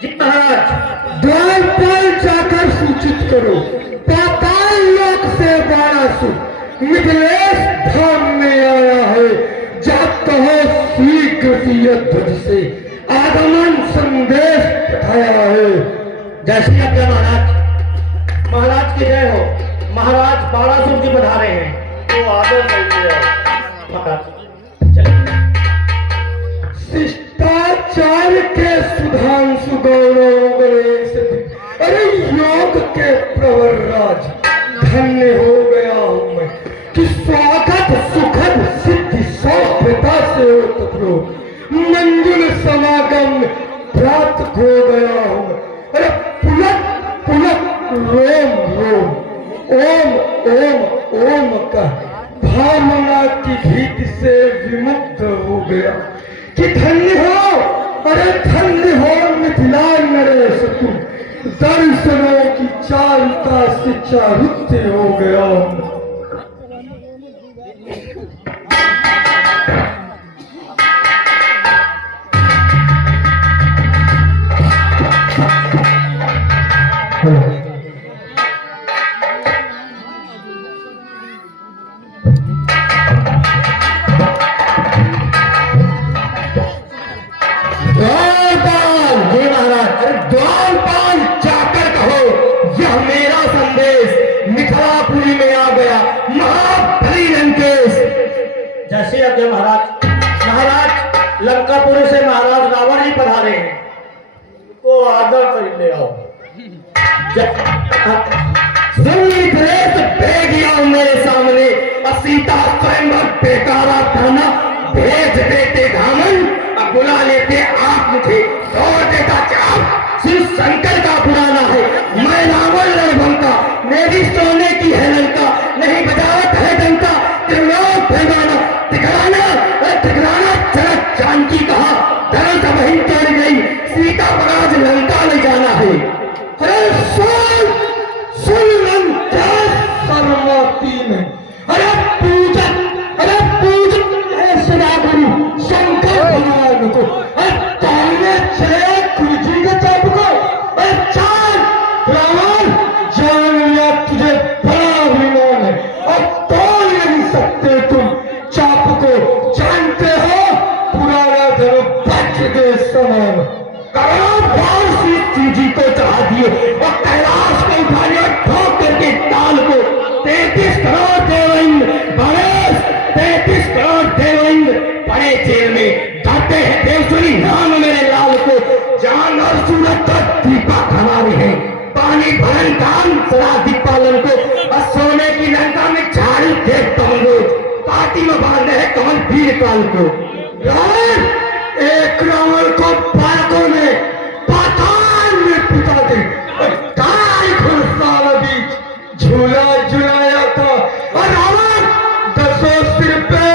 जी महाराज। द्वारपाल जाकर सूचित करो, पाताल लोक से 1200 मिथिलेश धाम में आया है। जब कहो शीघ्र ध्वज से आगमन संदेश पठाया है। जय श्री राम महाराज। महाराज की जय हो। महाराज 1200 जी बधा रहे हैं। तो आदर करिए महाराज चलिए। शिष्टाचार के सुधांशु गौरव गणेश, अरे योग के प्रवर राज, धन्य हो गया हूं मैं कि स्वागत सुखद सिद्धि सौभ्यता से हो। मंजुल समागम प्राप्त हो गया हूं। अरे पुलक पुलक रोम रोम, ओम ओम ओम का भावना की भीति से विमुक्त हो गया कि धन्य हो, अरे धन्य हो मिथिला नरेश तुम। दर्शनों की चारुता से चारुत्य हो गया। द्वारपाल जाकर कहो यह मेरा संदेश मिथिलापुरी में आ गया महाबली लंकेश। जय श्री राम महाराज। महाराज लंकापुरी से महाराज रावण जी पधारे हैं। तो आदर करिए आओ। मिथिलेश गया मेरे सामने, सीता स्वयं बेकारा थाना भेज देते घामन, अब बुला लेते आप मुझे और देता चाप। शिव शंकर का पुराना है, मैं रावण रणभंका, मेरी सोने की है लंका, नहीं बजावट है डंका, त्रिलोक भगवाना ठिकाना ठिकाना चरक जानकी कहा, धर्म का बहिन तोड़ गई, सीता पर आज लंका ले जाना है। अरे सुन सुन लंका सर्वती में, अरे पूजन है सदा गुरु शंकर भगवान को। अरे ताने चले गुरुजी के चाप को, अरे चाल रावण जान लिया तुझे बड़ा अभिमान है, अब तोड़ नहीं सकते तुम चाप को। जानते हो पुराना धर्म बच गए समान, करोड़ बार सीत जी को चढ़ा दिए और कैलाश को उठा लिया ठोक करके ताल को। 33 करोड़ देवेंद्र गणेश, 33 करोड़ देवेंद्र बड़े जेल में गाते हैं देवसुनी नाम मेरे लाल को। जान और सूरत का दीपक हमारे हैं, पानी भरन काम सदा दीपालन को। और सोने की लंका में झाड़ी देखता हूँ रोज, पार्टी में बांधे है कमल वीर काल को। रावण एक रावण को बालकों ने पाताल में पिता दे, गाय घुड़साल बीच झूला झुलाया था। और रावण 10 सिर पे,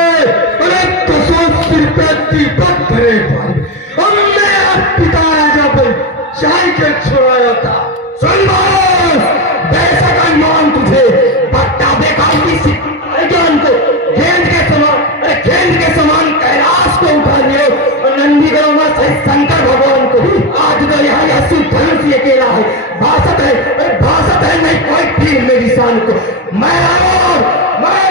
अरे 10 सिर पे दीपक धरे भाई, और मेरा पिता राजा पर चाय के छुड़ाया था। सुन बेशक अनुमान तुझे बट्टा बेकार की ज्ञान को, गेंद के समान, अरे गेंद के समान कैलाश को उठा लियो और नंदीगढ़ में सही शंकर भगवान को। आज तो यहाँ यशु धनुष ही अकेला है, भाषत है नहीं कोई पीर मेरी शान को। मैं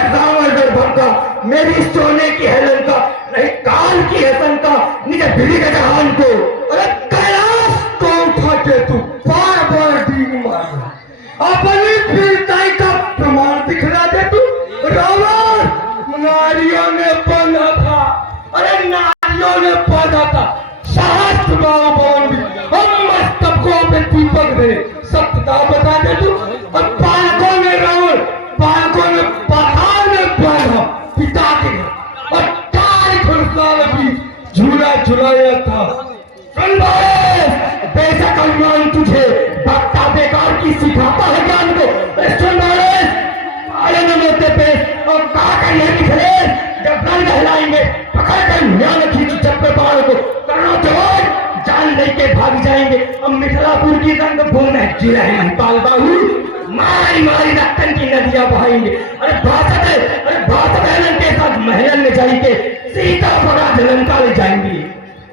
रावण रणभंका, मेरी सोने की है लंका, नहीं काल की है शंका, निज भिड़ी के जहान को। अरे कैलाश को उठा के तू बार बार डीग मार, अपनी वीरताई का प्रमाण दिखला दे तू। रावण नारियों ने बांधा था, अरे नारियों ने बांधा था सहस्त्र बावन भी, हम मस्तक को अपने दीपक दे सत्यता बता दे तू। और बालकों ने रावण, बालकों ने पाताल में बांधा पिता के, और ताल घुड़साल भी झूला झुलाया था। सुन बेशक अनुमान तुझे बक्ता बेकार की सिखाता है ज्ञान को। सुन पे और कहा कर यह निकले, जब रंग हिलाएंगे पकड़ कर न्यान खींच चप्पे पाड़ को, करना जवान जान लेके भाग जाएंगे। अब मिथिलापुर की रंग भूमि जी रहे हैं पाल बाबू, मारी मारी रक्तन की नदियां बहाएंगे। अरे भाषत है लंके साथ महल में जाएंगे, सीता पर आज लंका ले जाएंगे।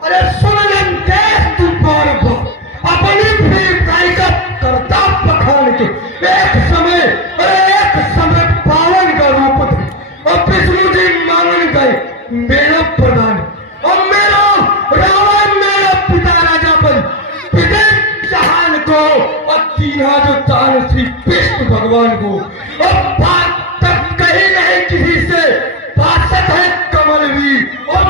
अरे सुन लंकेश तू बार बार, अब को। अब बात तक कही नहीं किसी से, बासत है कमलवीर। और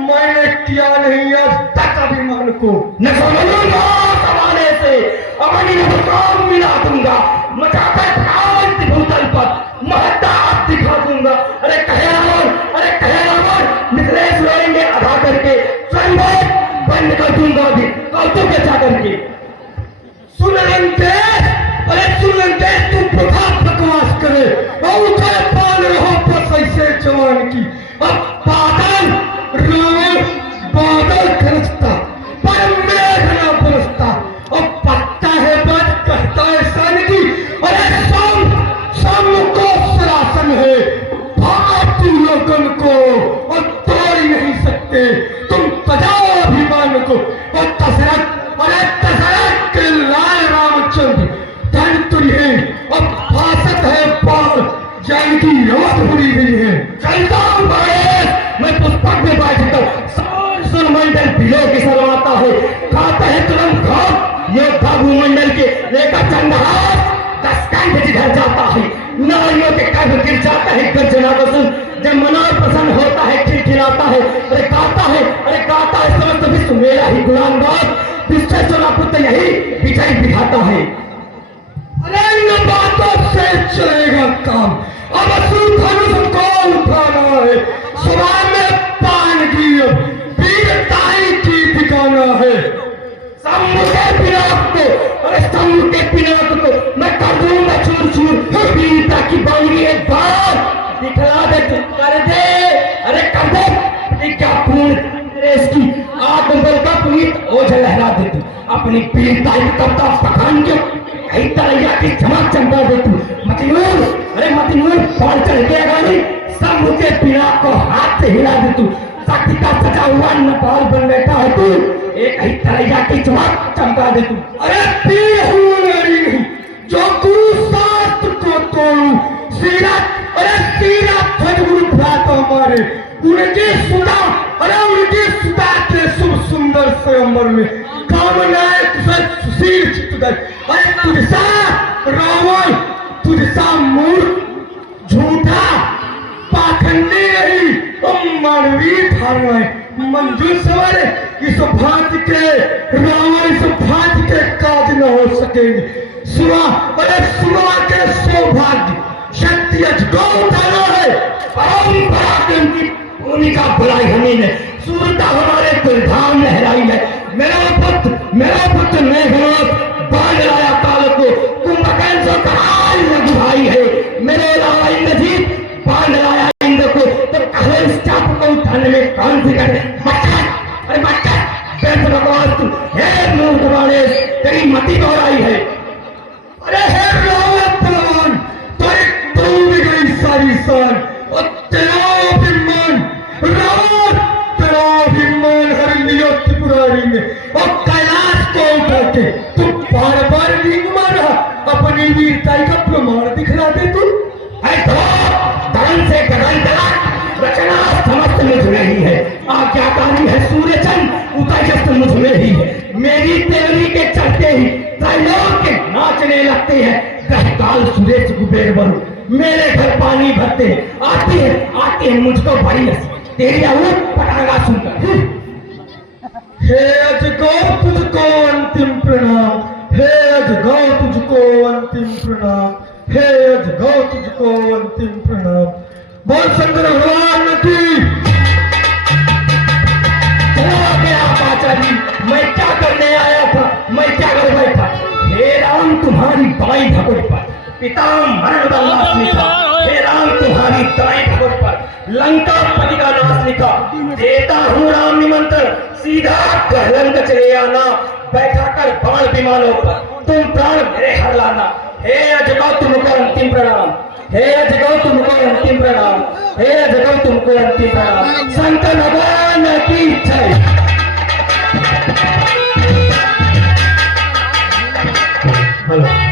मैंने किया नहीं आज तक अभिमान को। न समझूंगा जमाने से अपनी मुकाम मिला दूंगा, मचाता क्रांति भूतल पर महत्ता दिखा दूंगा। अरे कहे रावण मिथिलेश रोएंगे आधा करके, स्वयं बंद कर दूंगा अभी कौतुक अच्छा करके। सुन लंकेश, अरे सुन लंकेश, तू प्रथा बकवास करे और उठे पाल रहो बस ऐसे जवान की। अब बादल गरजता पर मेघ न बरसता। अब पत्ता है बज कहता है सन की, अरे सम को सरासन है भारतीय लोगन को और तोड़ ही नहीं सकते। तुम बजाओ अभिमान को। और दशरथ के लाल रामचंद्र धन तुझे अब भाषत है पाल जानकी रवत बुरी हुई है। चलता हूँ मैं पुस्तक में बैठता हूँ, सुरमंडल बिलो की शर्माता है, खाता है तुरंत घाव योद्धा भूमंडल के लेकर चंद्रहास 10 कंठ जिधर जाता है, नारियों के कर्म गिर जाता है गर्जना को सुन, जब मनोर प्रसन्न होता है खिलखिलाता है। अरे गाता है समस्त विश्व मेरा ही गुलामगार, विश्वेश्वर पुत्र यही विजय दिखाता है। अरे इन बातों से चलेगा काम। अब असुर धनुष को उठाना है, सभा में पान की वीरताई की ठिकाना है। शंभु के पिनाक को, अरे शंभु के पिनाक को मैं कर दूंगा चूर चूर, वीरता की बांगी एक बार दिखला दे तू, कर दे, अरे कर दे प्रतिज्ञा पूर्ण रेस की, आत्मबल का पुनीत ओझ लहरा दे तू, अपनी वीरता की कविता पखान के तरैया की चमक चमका दे तू। मतिनूर बाढ़ चढ़ के गाड़ी शंभु के पिनाक को हाथ से हिला दे तू, शक्ति का सजा हुआ नेपाल बन बैठा है तू, एक ही तरैया की चमक चमका दे तू। अरे पीर हूँ नहीं जो गुरु शास्त्र को तोड़ू, सीरा फजगुरु भ्राता हमारे उनके सुधा के शुभ सुंदर स्वयंवर में कामनाएं कुशल सुशील चित्तदय। अरे तुझसा रावण, तुझसा मूर्ख झूठा पाखंडी नहीं, तुम मानवीय धारणा है मंजूर सवारे। इस भांति के रावण इस भांति के काज न हो सकेंगे। सुना के सौभाग्य शक्ति अजगौ उठाना है, परम पराक्रम की भूमिका बुलाई हमें ने, सूरता हमारे कुलधाम लहराई है। मेरा पुत्र मेघनाथ बांध लाया काल को, कुंभकर्ण से कराल लगी भाई है। मेरे अलावा इंद्रजीत बांध लाया इंद्र को, तो कहे इस चाप को उठाने में कौन सी करे। अरे बच्चा व्यर्थ बकवास तू, हे मूर्ख गणेश, तेरी मति गौराई है। अरे हे रावण बलवान, तेरी तू भी गई सारी शान और तेरा अभिमान। रावण तेरा अभिमान हर लियो त्रिपुरारी में, और कैलाश को उठा के तू बार बार नींद मारा, अपनी वीरताई का प्रमाण दिखला दे तू। धन से गगन तक रचना समस्त मुझ में ही है, आज्ञाकारी है सूर्य चंद उदयस्त मुझ में ही है। मेरी तेवरी के चढ़ते ही त्रैलोक के नाचने लगते हैं, ग्रहकाल सुरेश कुबेर बनो मेरे घर पानी भरते हैं, आते हैं मुझको बड़ी हंसी तेरी आवाज पटाखा सुनकर। हे अजगौ तुझको अंतिम प्रणाम, हे अजगौ तुझको अंतिम प्रणाम, हे अजगौ तुझको अंतिम प्रणाम। बोल शंकर भगवान की। आचार्य मैं क्या करने आया था, मैं क्या कर बैठा। हे राम तुम्हारी बाई भगवत पर पिता मरण का नाश लिखा, हे राम तुम्हारी दाई भगवत पर लंका पति का नाश लिखा। देता हूँ राम निमंत्रण, सीधा कहलंक चले आना, बैठा कर बाण विमानों पर तुम प्राण मेरे हर लाना। हे अजगौ तुमको अंतिम प्रणाम, हे अजगौ तुमको अंतिम प्रणाम, हे अजगौ तुमको अंतिम प्रणाम। शंकर भगवान की जय। हेलो।